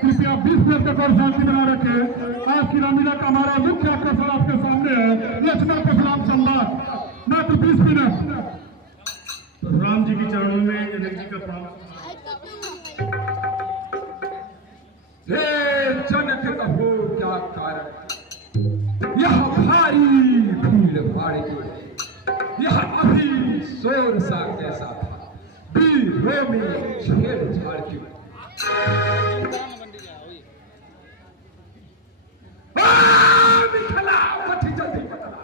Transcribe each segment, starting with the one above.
कृपया 20 मिनट तक और शांति बना रखे। आज की रामलीला का हमारा मुख्य आकर्षण आपके सामने है लक्ष्मण परशुराम संवाद, मात्र 20 मिनट। राम जी के चरणों में जी का प्रणाम। हे जनक कहो क्या कारण, यह भारी भीड़ भाड़ की, यह अभी शोर सा कैसा था, वीरों में छेड़छाड़ क्यों? मिथिला पठ जल्दी बतला,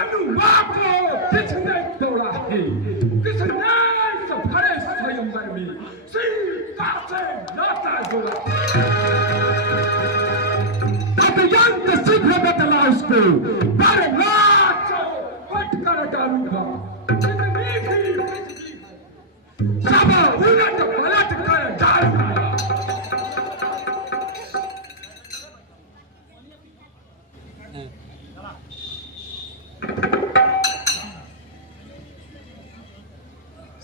अनुवाद को किसने दौड़ा है, किसने भरे स्वयंवर में सीता से नाता जोड़ा? अत्यंत शीघ्र बतला उसको, पर नाचो पट कर डालूंगा। सब उलट पलट कर डालूंगा।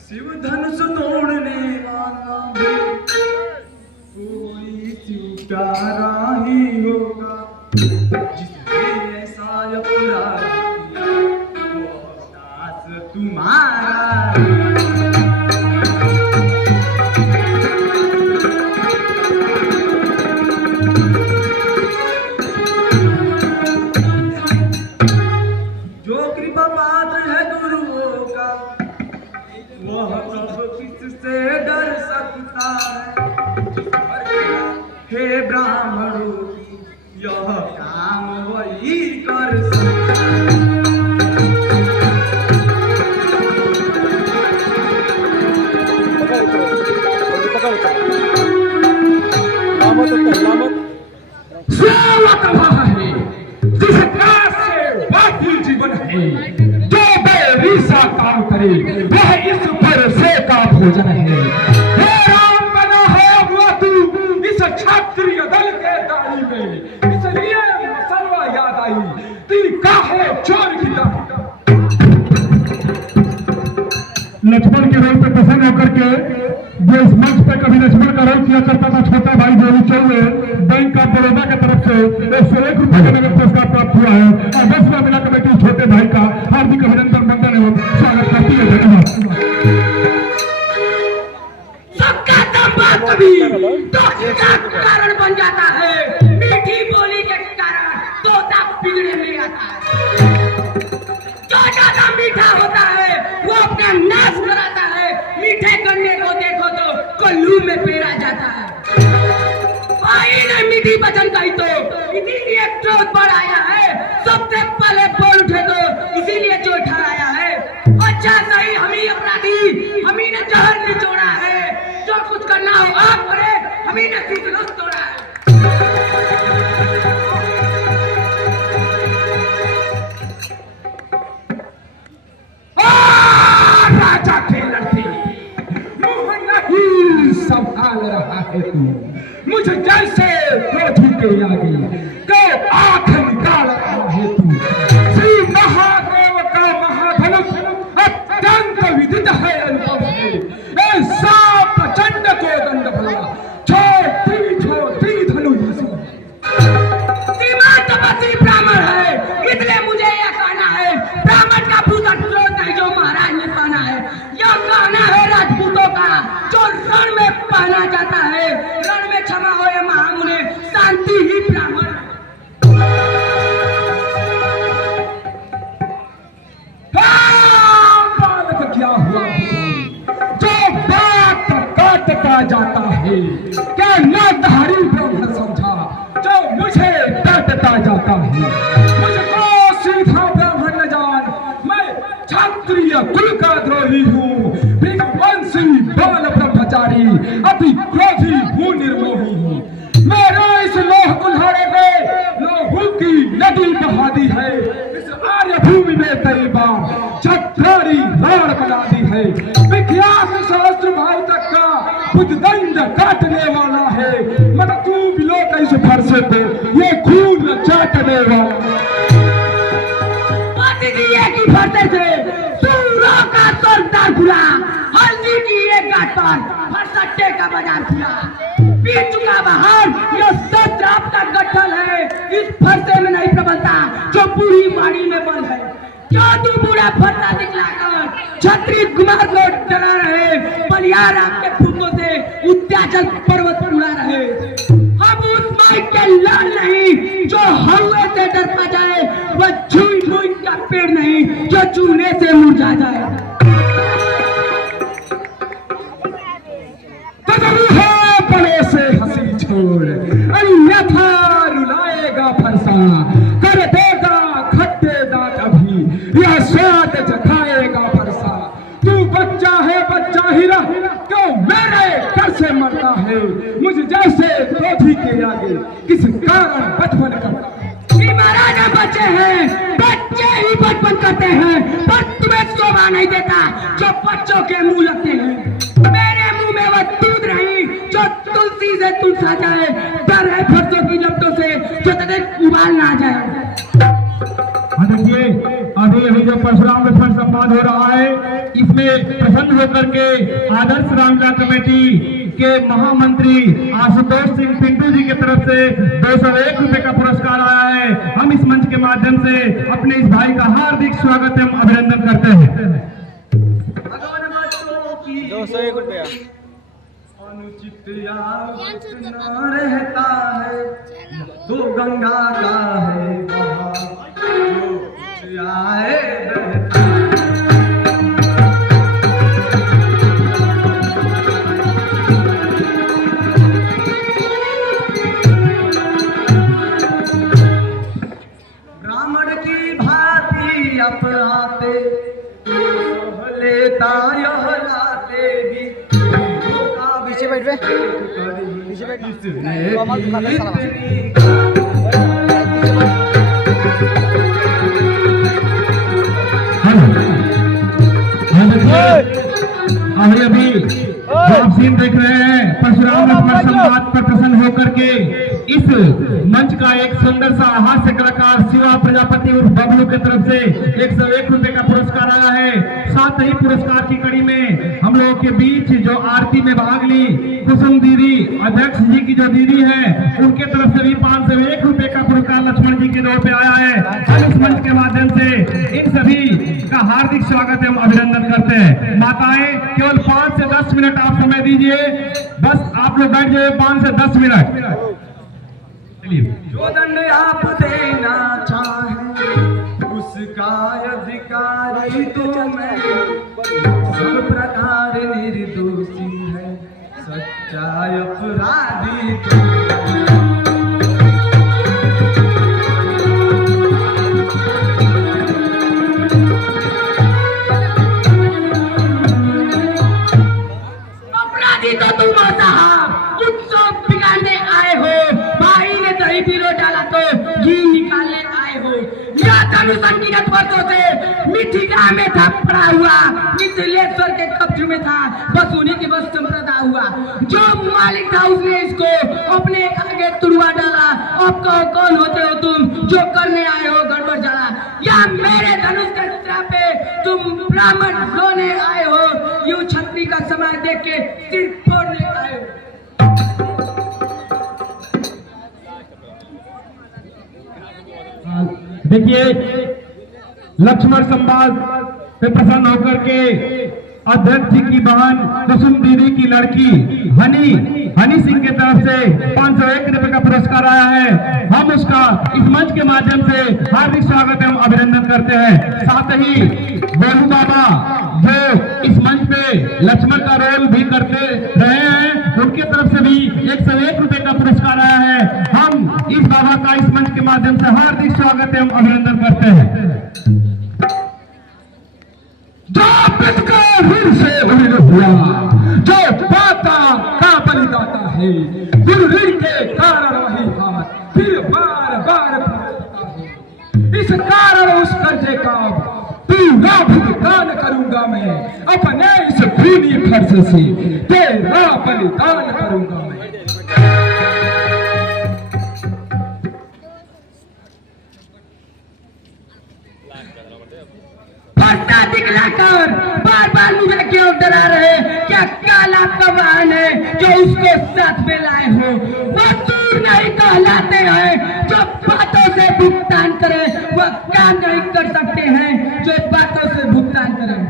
शिव धनुष तोड़ने वाला कोई शिव प्यारा ही होगा, जिसने ऐसा अपराध किया वो दास तुम्हारा। जो कृपा पात्र है गुरुओं का वह प्रभु किससे डर सकता है? हे ब्राह्मणों यह काम वही कर सकता है। जिसका से बाकी जीवन है, जो बेरीसा काम करे वह इस पर से का भोजन है। हे राम बना है हुआ तू इस क्षत्रिय दल के दाढ़ी में, इसलिए मसलवा याद आई तेरी काहे चोर की दाढ़ी। लक्ष्मण के रोल पे प्रसन्न होकर के जो इस मंच पे कभी लक्ष्मण का रोल किया करता था छोटा भाई गोलू चौबे, बैंक ऑफ बड़ौदा की तरफ से 101 रुपए का नगद पुरस्कार प्राप्त हुआ है और 10वां मेला कमेटी छोटे भाई का हार्दिक अभिनंदन वंदन एवं स्वागत करती है। धन्यवाद। सबका दम बात कभी तो का कारण बन जाता है, मीठी बोली के कारण तोता बिगड़े में आता है। जो ज्यादा मीठा होता है वो अपना नाश कराता है, मीठे गन्ने को देखो तो कोल्लू में पेरा जाता है। भाई ने मीठी वचन कही तो इसीलिए क्रोध बढ़ आया है, सबसे पहले बोल उठे तो इसीलिए चोट ठहराया है। अच्छा सही हम ही अपराधी, हम ही ने जहर निचोड़ा है, जो कुछ करना हो आप करे, हम ही ने सीधनुस तोड़ा है। राजा के लड़के मुंह नहीं संभाल रहा है तू, मुझे जैसे क्रोधी के आगे तो आंख निकाल रहा है तू। श्री महादेव का महाधनुष अत्यंत विदित है, अनुभव है। ऐसा प्रचंड को दंड भला छोटी धनु तपस्वी ब्राह्मण है, इसलिए मुझे यह कहना है ब्राह्मण का भूत क्रोध नहीं जो महाराज ने पहना है, यह कहना है राजपूतों का जो रण में पहना जाता है। रण में क्षमा हो ये महामुने, शांति ही ब्राह्मण। बालक क्या हुआ जो बात काटता जाता है, क्या नाधारी ब्रह्म समझा जो मुझे डांटता जाता है। मुझको सीधा ब्राह्मण न जान, मैं क्षत्रिय कुल का द्रोही हूँ, वंशी बाल ब्रह्मचारी, अति क्रोधी हूँ, निर्मोही हूँ। मेरे इस लोह कुल्हाड़े में लोहू की नदी बहा दी है, इस आर्य भूमि में कई बार छत्रारी राण बना दी है। विख्यात सहस्त्र भाई तक का बुद्धदंड काटने वाला है, मगर तू विलोप फरसे को ये खून चाटने वाला। की फरते से सूरों का सरदार खुला, हल्दी की एक गांठ पर फरसट्टे का बाजार खुला। पी चुका बाहर ये सत्राप का गठल है, इस फरसे में नहीं प्रबलता जो पूरी वाड़ी में बंद है। क्यों तू बूढ़ा फरसा दिखलाकर छत्री कुमार को डरा रहे, बलियार आपके फूकों से उत्याचल पर्वत उड़ा रहे। हम उस माई के लाल नहीं जो हवा से डरता जाए, वह छुई छुई का पेड़ नहीं जो चूने से मुरझा जाए। बड़े से हंसी छोड़ अन्यथा रुलाएगा फरसा, कर देगा खट्टे दांत अभी यह स्वाद चखाएगा फरसा। तू बच्चा है बच्चा ही रह, क्यों मेरे डर से मरता है, मुझ जैसे क्रोधी के आगे किस कारण बचपन करता है। महाराज बच्चे हैं, बच्चे ही बचपन करते हैं, पर तुम्हें शोभा नहीं देता जो बच्चों के मुंह लगते हैं। मेरे मुंह में वह दूध नहीं जो तुलसी से तुलसा जाए, डर है फरसों की लपटों से जो तक उबाल ना जाए। देखिए अभी जो परशुराम लक्ष्मण संवाद हो रहा है, इसमें प्रसन्न होकर के आदर्श रामलीला कमेटी के महामंत्री आशुतोष सिंह पिंटू जी की तरफ से 201 रुपए का पुरस्कार आया है। हम इस मंच के माध्यम से अपने इस भाई का हार्दिक स्वागत एवं अभिनंदन करते हैं। 201 रुपया अनुचित न रहता है, दो गंगा का है जो आए बहता। ब्राह्मण की भांति अपनाते लेता यह लाते भी पीछे बैठ बे, पीछे बैठ, कमाल दिखाता है साला। अभी आप सीन देख रहे हैं, परशुराम लक्ष्मण संवाद पर प्रसन्न होकर के इस मंच का एक सुंदर सा हास्य कलाकार शिवा प्रजापति उर्फ बबलू की तरफ से 101 रुपए का पुरस्कार आया है। साथ ही पुरस्कार की कड़ी में हम लोगों के बीच जो आरती में भाग ली कुसुम दीदी, अध्यक्ष जी की जो दीदी है, उनके तरफ से भी 501 रुपए का पुरस्कार लक्ष्मण जी के तौर पे आया है। हम इस मंच के माध्यम से इन सभी का हार्दिक स्वागत एवं अभिनंदन करते हैं। माताएं केवल 5 से 10 मिनट आप समय दीजिए, बस आप लोग बैठ जाइए 5 से 10 मिनट। जो दंड आप देना चाहे उसका अधिकारी तो मैं, सब प्रकार निर्दोषी है सच्चा अपराधी तो। अपराधी तो तुम होता उत्सव बिगाड़ने आए हो, भाई ने दही पिलो डाला तो घी निकालने आए हो। यह धनुष अनगिनत वर्षों से मिट्टी में था पड़ा हुआ, मिथिलेश्वर के कब्ज में था, बस उन्हीं की बस संप्रदा हुआ। जो मालिक था उसने इसको अपने आगे तुड़वा डाला। अब कहो कौन होते हो तुम जो करने आए हो गड़बड़ जाला, या मेरे धनुष के सिरा पे तुम ब्राह्मण ढोने आए हो, यूं छतरी का समय देख के सिर फोड़ने आए हो। देखिए लक्ष्मण संवाद से प्रसन्न होकर के अध्यक्ष जी की बहन कुसुम दीदी की लड़की हनी सिंह की तरफ से 501 रुपए का पुरस्कार आया है। हम उसका इस मंच के माध्यम से हार्दिक स्वागत एवं अभिनंदन करते हैं। साथ ही बोलू बाबा जो इस मंच पे लक्ष्मण का रोल भी करते रहे हैं, उनके तरफ से भी 101 रुपए का पुरस्कार आया है। हम इस बाबा का इस मंच के माध्यम से हार्दिक स्वागत एवं अभिनंदन करते हैं। जो फिर से हुआ, जो पाता का बलिदाता है, गुरु ऋण के कारण वही हाथ फिर बार बार फूटता है। इस कारण उस कर्जे का पूरा भुगतान करूंगा मैं, अपने इस खूनी खर्च से तेरा बलिदान करूंगा मैं। कहलाते हैं। जो बातों से भुगतान करे वह काम नहीं कर सकते हैं जो बातों से भुगतान करें।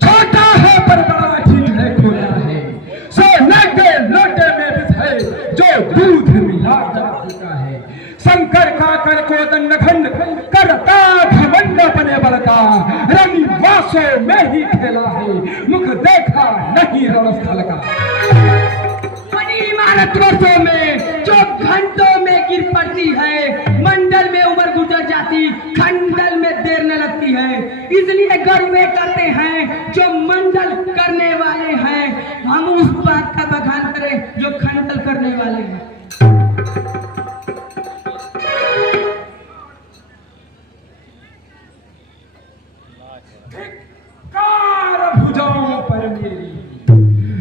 छोटा है पर बड़ा ठीक है, खोया है सोने के लोटे में विष है जो दूध मिला होता है। शंकर का कर को दंड खंड करता घमंड अपने बल का, रंग वासों में ही खेला है मुख देखा नहीं रणस्थल का। बड़ी इमारत वर्षों में जो घंटों में गिर पड़ती है, मंडल में उम्र गुजर जाती खंडल में देर न लगती है। इसलिए गर्व वे करते हैं जो मंडल करने वाले हैं, हम उस बात का बखान करें जो खंडल करने वाले हैं। धिक्कार भुजाओं पर मेरी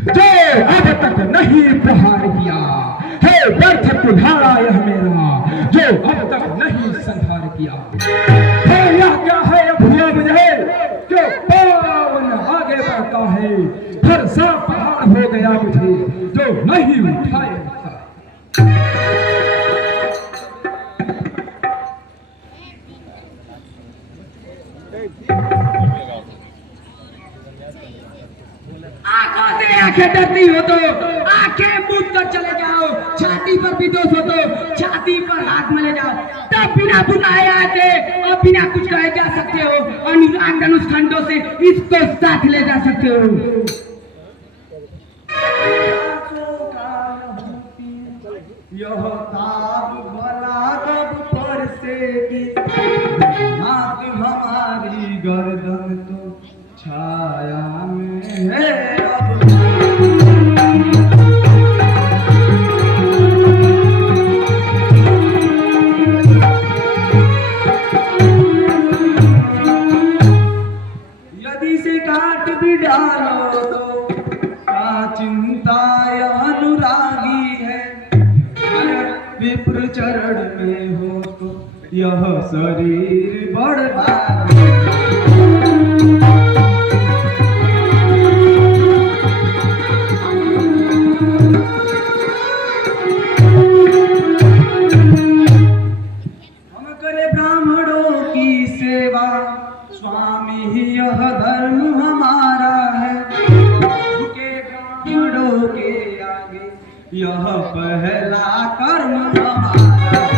जो अब तक नहीं प्रहार किया है, व्यर्थ कुल्हाड़ा यह मेरा जो अब तक नहीं संहार किया है। यह क्या है अभूया मुझे जो पावन आगे बढ़ता है, हर सा पहाड़ हो गया मुझे जो नहीं उठाए रखता। आंखों से आंखें डरती हो तो आंखें मूंद कर चले जाओ, छाती पर भी दोष हो तो छाती पर हाथ मले जाओ। तब बिना बुलाए आए थे और बिना कुछ कहे जा सकते हो, अनुराग धनुष खंडों से इसको साथ ले जा सकते हो। यह ताब भला कब पर से की नाक हमारी गर्दन तो छाया में है अब। यदि से काट भी डालो तो क्या चिंता यह अनुरागी है, विप्र चरण में हो तो यह शरीर बर्बाद। हम करे ब्राह्मणों की सेवा, स्वामी ही यह धर्म हमारा है। के ब्राह्मणों के आगे यह पहला कर्म हमारा है।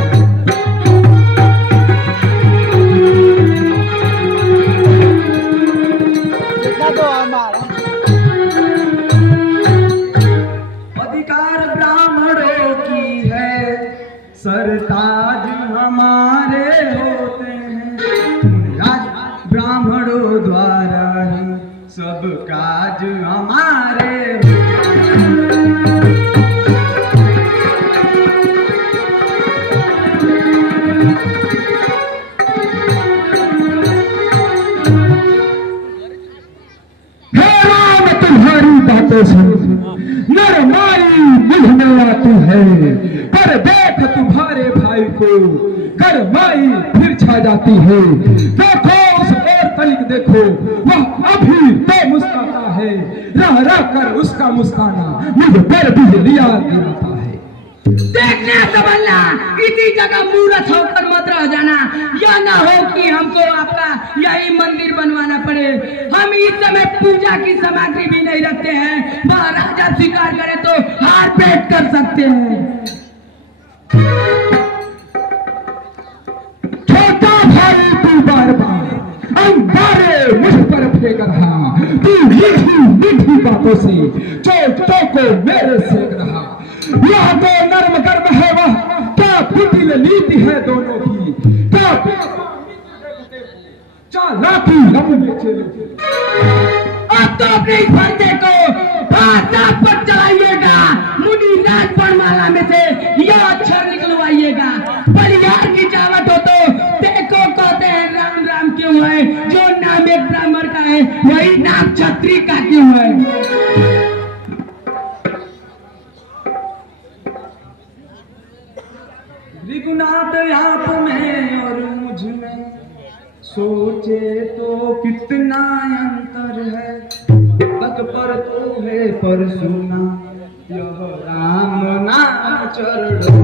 जितना तो हमारा अधिकार ब्राह्मणों की है, सरताज हमारे होते हैं। आज ब्राह्मणों द्वारा ही सब काज हमारे होते हैं। हे राम तुम्हारी बातों से नरमाई मुझ में आती है, पर देख तुम्हारे भाई को करमाई फिर छा जाती है। देखो उस और तनिक देखो वह अभी तो मुस्कुराता है, रह रह कर उसका मुस्काना मुझ पर बिजलियां गिराता है। देखना समझना, इसी जगह मूर्ख होकर मत रह जाना, यह ना हो कि हमको आपका यही मंदिर बनवाना पड़े। हम इस समय पूजा की सामग्री भी नहीं रखते हैं, महाराज आप स्वीकार करें तो हार पेट कर सकते हैं। छोटा भाई तू बार बार अंगारे मुझ पर फेंक रहा, तू मीठी मीठी बातों से चोटों को मेरे सेक रहा। यह तो नर्म गर्म है वह क्या कुटिल नीति है दोनों की, क्या चालाकी हम बेचे। अब तो अपने इस फर्जे को भाषा पर चलाइएगा, मुनि राज वर्णमाला में से यह अक्षर निकलवाइएगा। बलिहार की चावट हो तो देखो कहते हैं राम राम क्यों है, जो नाम एक ब्राह्मण का है वही नाम क्षत्रिय का क्यों है। त्रिगुणात आप में और मुझ में सोचे तो कितना अंतर है, तक पर तो है पर सुना यह राम नाम चरणों।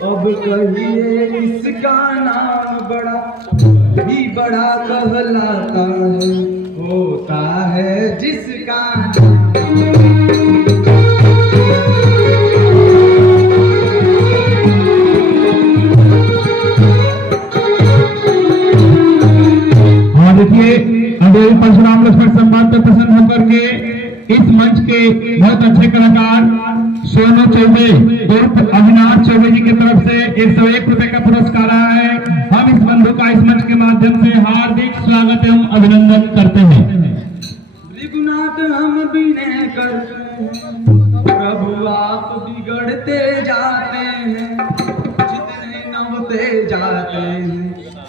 अब कहिए इसका नाम बड़ा ही बड़ा कहलाता है, होता है जिसका हाँ देखिए अभी परशुराम लक्ष्मण संवाद पर प्रसन्न होकर के इस मंच के बहुत अच्छे कलाकार सोनू चौबे उर्फ अविनाश चौबे जी की तरफ से 101 रुपए का पुरस्कार आया है। हम इस बंधु का इस मंच के माध्यम से हार्दिक स्वागत एवं अभिनंदन करते हैं। विगुनाथ हम विनय करते हैं, प्रभु आप बिगड़ते जाते हैं, जितने नवते जाते हैं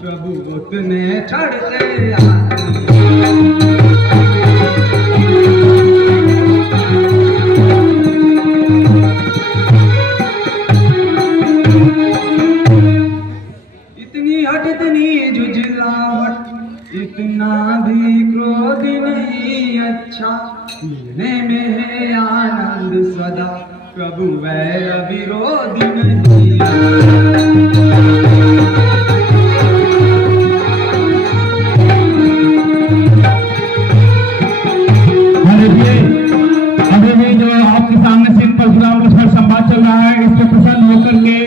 प्रभु उतने चढ़ते आते हैं। इतना भी क्रोध नहीं अच्छा, मिलने में है आनंद सदा, प्रभु वैर विरोधी नहीं। अभी भी जो आपके सामने सिंह परशुराम लक्ष्मण संवाद चल रहा है, इसमें प्रसन्न होकर के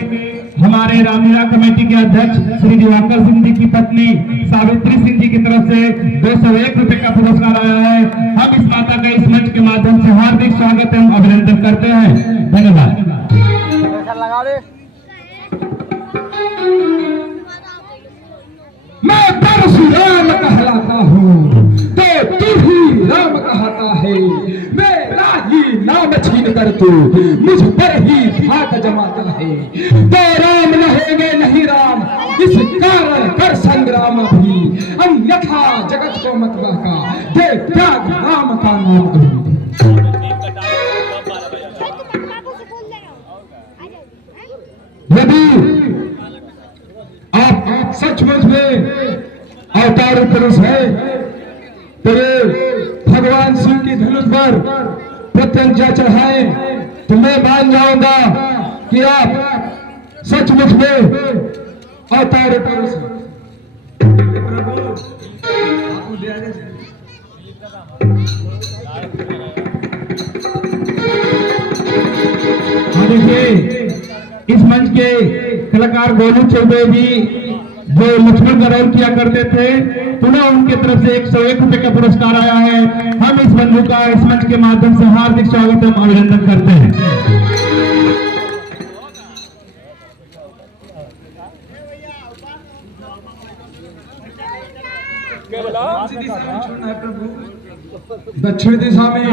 हमारे रामलीला कमेटी के अध्यक्ष श्री दिवाकर सिंह जी की पत्नी सावित्री सिंह जी की तरफ से 201 रुपए का पुरस्कार आया है। हम इस माता का इस मंच के माध्यम से हार्दिक स्वागत एवं अभिनंदन करते हैं। धन्यवाद। मैं परशुराम कहलाता हूँ तो तू ही राम कहता है, मेरा ही नाम छीन कर तू मुझ पर ही धाक जमाता है। तो राम रहेंगे नहीं राम, इस कारण कर संग्राम भी, अन्यथा जगत को मत बहका, दे त्याग राम का नाम अभी। यदि आप सचमुच में अवतार पुरुष है, तेरे भगवान शिव की धनुष पर प्रत्यंचा चढ़ाए तो मैं मान जाऊंगा कि आप सचमुच में अवतार पुरुष है। प्रभु आप उद्याने से देखिए इस मंच के कलाकार गोलू चौबे जी जो लक्ष्मण का रोल किया करते थे, पुनः उनके तरफ से 101 रुपए का पुरस्कार आया है। हम इस बंधु का इस मंच के माध्यम से हार्दिक स्वागत एवं अभिनंदन करते हैं। प्रभु दक्षिण दिशा में